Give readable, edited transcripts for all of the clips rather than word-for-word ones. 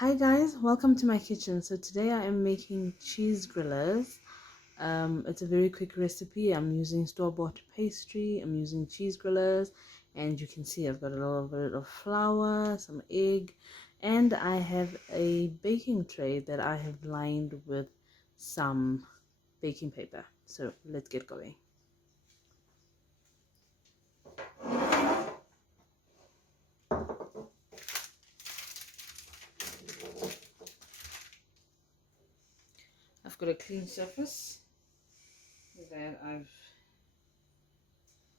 Hi guys, welcome to my kitchen. So today I am making cheese grillers. It's a very quick recipe. I'm using store-bought pastry. I'm using cheese grillers, and you can see I've got a little bit of flour, some egg, and I have a baking tray that I have lined with some baking paper. So let's get going. I've got a clean surface that I've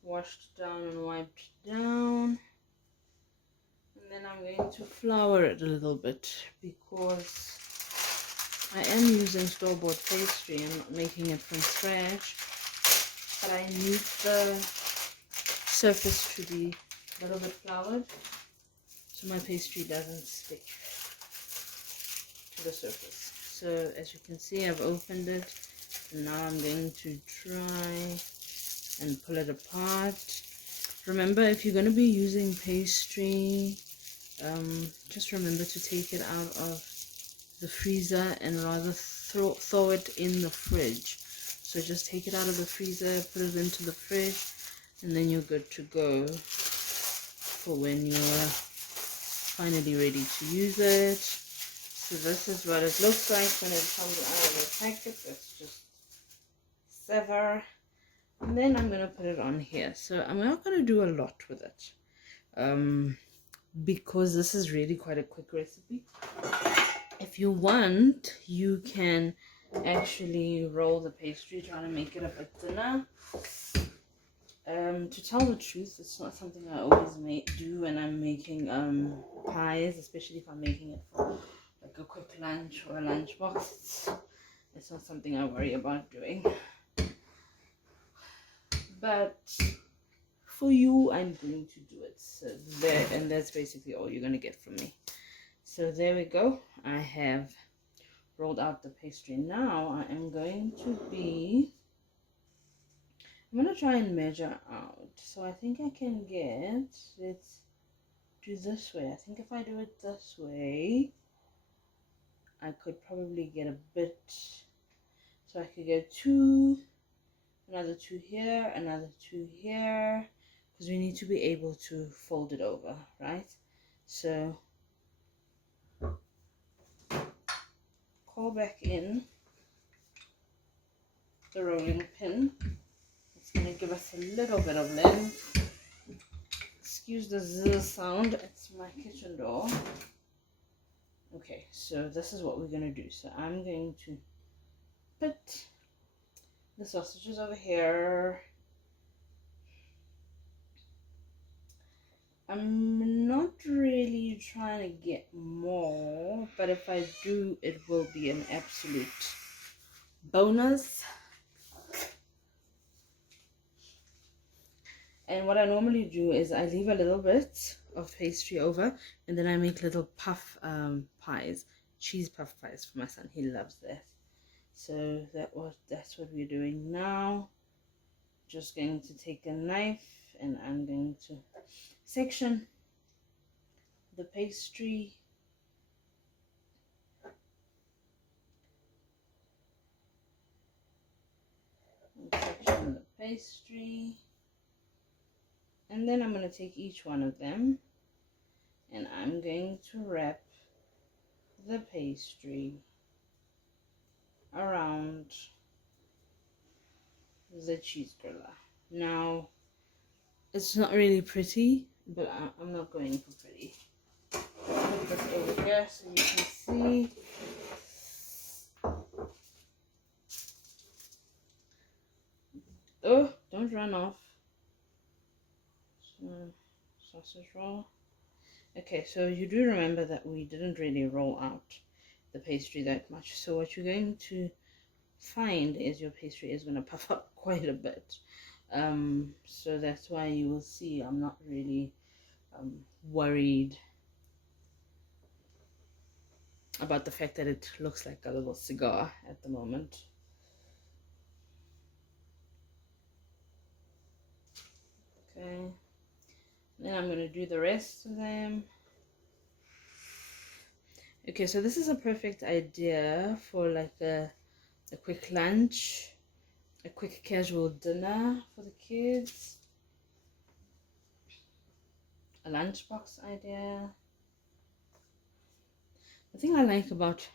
washed down and wiped down. And then I'm going to flour it a little bit because I am using store-bought pastry. I'm not making it from scratch, but I need the surface to be a little bit floured so my pastry doesn't stick to the surface. So as you can see, I've opened it, and now I'm going to try and pull it apart. Remember, if you're going to be using pastry, just remember to take it out of the freezer and rather throw it in the fridge. So just take it out of the freezer, put it into the fridge, and then you're good to go for when you're finally ready to use it. So this is what it looks like when it comes out of the packet. Let's just sever, and then I'm going to put it on here. So I'm not going to do a lot with it because this is really quite a quick recipe. If you want, you can actually roll the pastry, trying to make it a bit thinner. To tell the truth, it's not something I always do when I'm making pies, especially if I'm making it for like a quick lunch or a lunch box. It's not something I worry about doing. But for you, I'm going to do it. So there, and that's basically all you're going to get from me. So there we go. I have rolled out the pastry. Now I'm going to try and measure out. So I think I can get, let's do this way. I think if I do it this way, I could probably get a bit, so I could get another two here, another two here, because we need to be able to fold it over, right? So call back in the rolling pin. It's going to give us a little bit of length. Excuse the zzz sound, it's my kitchen door. Okay, so this is what we're going to do. So I'm going to put the sausages over here. I'm not really trying to get more, but if I do, it will be an absolute bonus. And what I normally do is I leave a little bit of pastry over, and then I make little puff pies, cheese puff pies for my son. He loves that. So that's what we're doing now. Just going to take a knife and I'm going to section the pastry. Section the pastry. And then I'm going to take each one of them and I'm going to wrap the pastry around the cheese griller. Now, it's not really pretty, but I'm not going for pretty. Put this over here so you can see. Oh, don't run off. So, sausage roll. Okay, so you do remember that we didn't really roll out the pastry that much. So what you're going to find is your pastry is going to puff up quite a bit. So that's why you will see I'm not really worried about the fact that it looks like a little cigar at the moment. Okay, then I'm going to do the rest of them. Okay, so this is a perfect idea for like a quick lunch, a quick casual dinner for the kids, a lunchbox idea. The thing I like about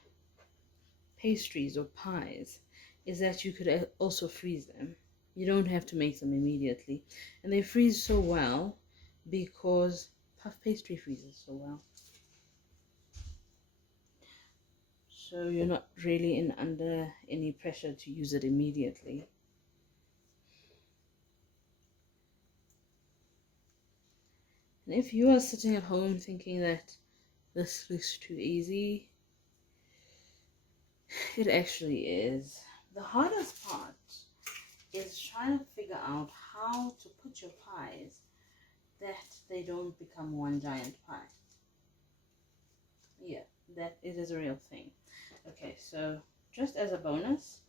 pastries or pies is that you could also freeze them. You don't have to make them immediately, and they freeze so well because puff pastry freezes so well. So you're not really under any pressure to use it immediately. And if you are sitting at home thinking that this looks too easy, it actually is. The hardest part is trying to figure out how to put your pies that they don't become one giant pie. Yeah, that it is a real thing. Okay, so just as a bonus,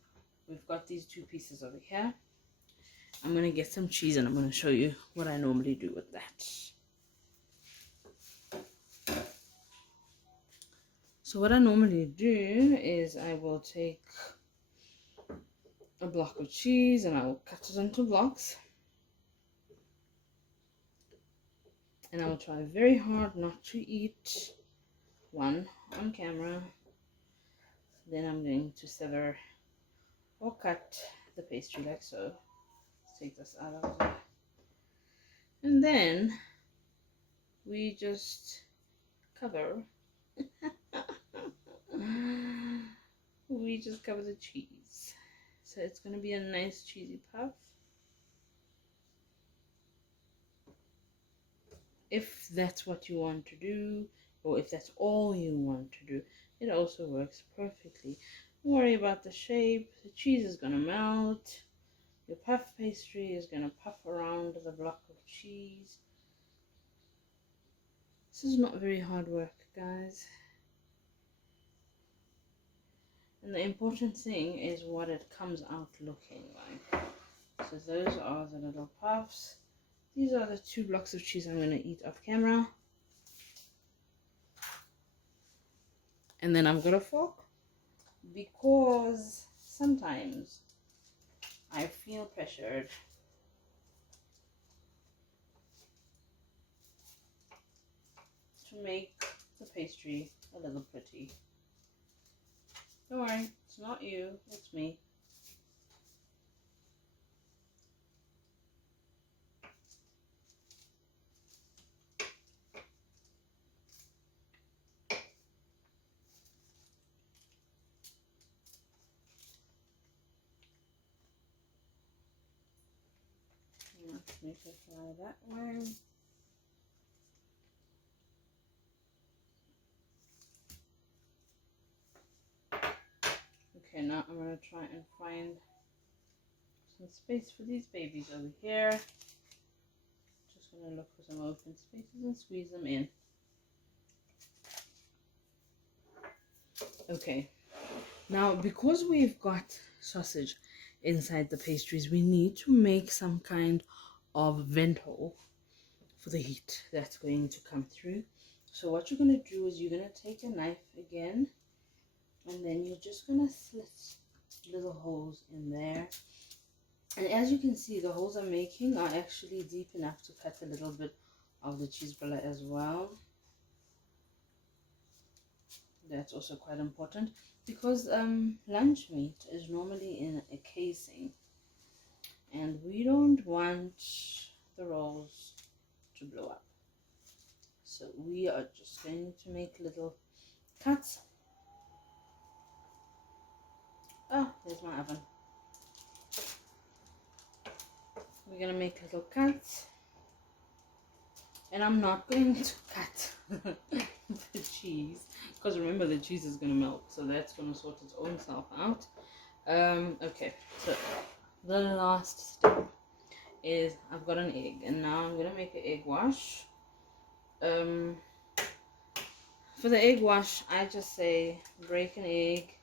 we've got these two pieces over here. I'm going to get some cheese and I'm going to show you what I normally do with that. So what I normally do is I will take a block of cheese and I will cut it into blocks. And I will try very hard not to eat one on camera. Then I'm going to sever or cut the pastry like so. Let's take this out of there. And then we just cover we just cover the cheese. So it's going to be a nice cheesy puff. If that's what you want to do, or if that's all you want to do, it also works perfectly. Don't worry about the shape. The cheese is going to melt. Your puff pastry is going to puff around the block of cheese. This is not very hard work, guys. And the important thing is what it comes out looking like. So those are the little puffs. These are the 2 blocks of cheese I'm going to eat off camera. And then I've got a fork because sometimes I feel pressured to make the pastry a little pretty. Don't worry, it's not you, it's me. Let's make it fly that way. Okay, now I'm going to try and find some space for these babies over here. Just going to look for some open spaces and squeeze them in. Okay, now because we've got sausage inside the pastries, we need to make some kind of vent hole for the heat that's going to come through. So what you're going to do is you're going to take a knife again, and then you're just going to slit little holes in there. And as you can see, the holes I'm making are actually deep enough to cut a little bit of the cheese brulee as well. That's also quite important because lunch meat is normally in a casing, and we don't want the rolls to blow up. So we are just going to make little cuts. Oh, there's my oven. We're gonna make little cuts, and I'm not going to cut the cheese because remember the cheese is gonna melt, so that's gonna sort its own self out. Okay, so the last step is I've got an egg, and now I'm gonna make an egg wash. For the egg wash, I just say break an egg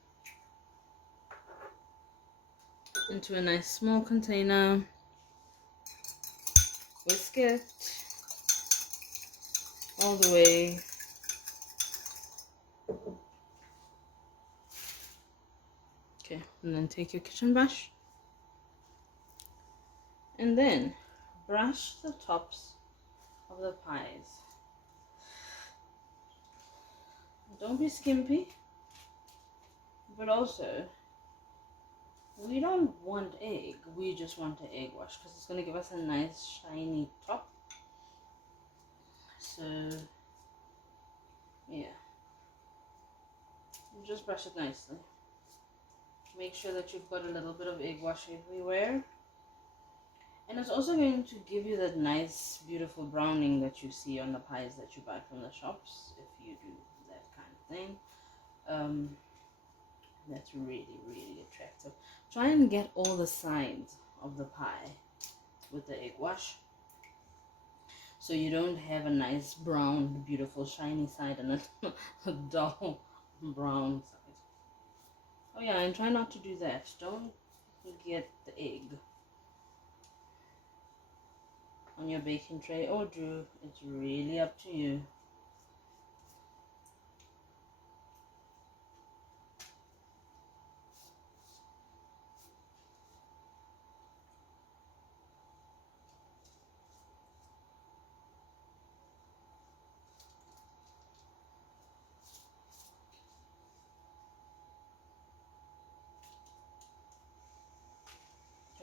into a nice small container, whisk it all the way And then take your kitchen brush and then brush the tops of the pies. Don't be skimpy, but also we don't want egg, we just want an egg wash because it's going to give us a nice shiny top. So yeah, you just brush it nicely. Make sure that you've got a little bit of egg wash everywhere. And it's also going to give you that nice, beautiful browning that you see on the pies that you buy from the shops, if you do that kind of thing. That's really, really attractive. Try and get all the sides of the pie with the egg wash, so you don't have a nice brown, beautiful, shiny side and a dull brown side. Oh yeah, and try not to do that. Don't get the egg on your baking tray or do. It's really up to you.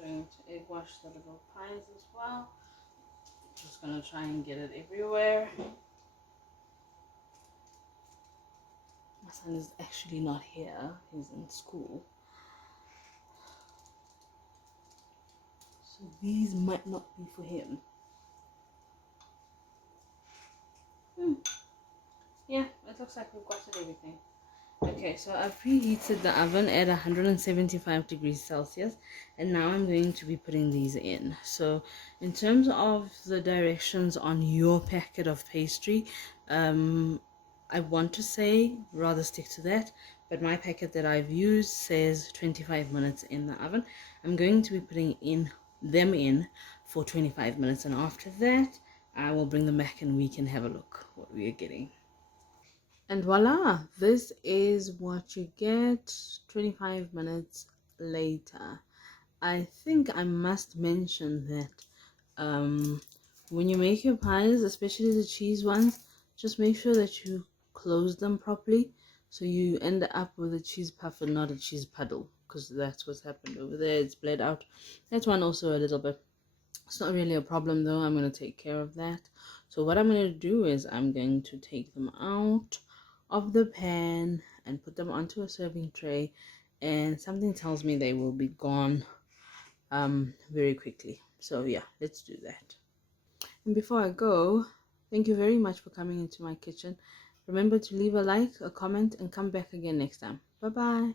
Going to egg wash the little pies as well. Just gonna try and get it everywhere. My son is actually not here, he's in school. So these might not be for him. Yeah, it looks like we've gotten everything. Okay, so I've preheated the oven at 175 degrees Celsius, and now I'm going to be putting these in. So in terms of the directions on your packet of pastry, I want to say rather stick to that, but my packet that I've used says 25 minutes in the oven. I'm going to be putting them in for 25 minutes, and after that I will bring them back and we can have a look what we are getting. And voila, this is what you get 25 minutes later. I think I must mention that when you make your pies, especially the cheese ones, just make sure that you close them properly so you end up with a cheese puff and not a cheese puddle, because that's what's happened over there. It's bled out. That's one also a little bit. It's not really a problem though. I'm going to take care of that. So what I'm going to do is I'm going to take them out of the pan and put them onto a serving tray, and something tells me they will be gone very quickly. So yeah, let's do that. And before I go, thank you very much for coming into my kitchen. Remember to leave a like, a comment, and come back again next time. Bye bye.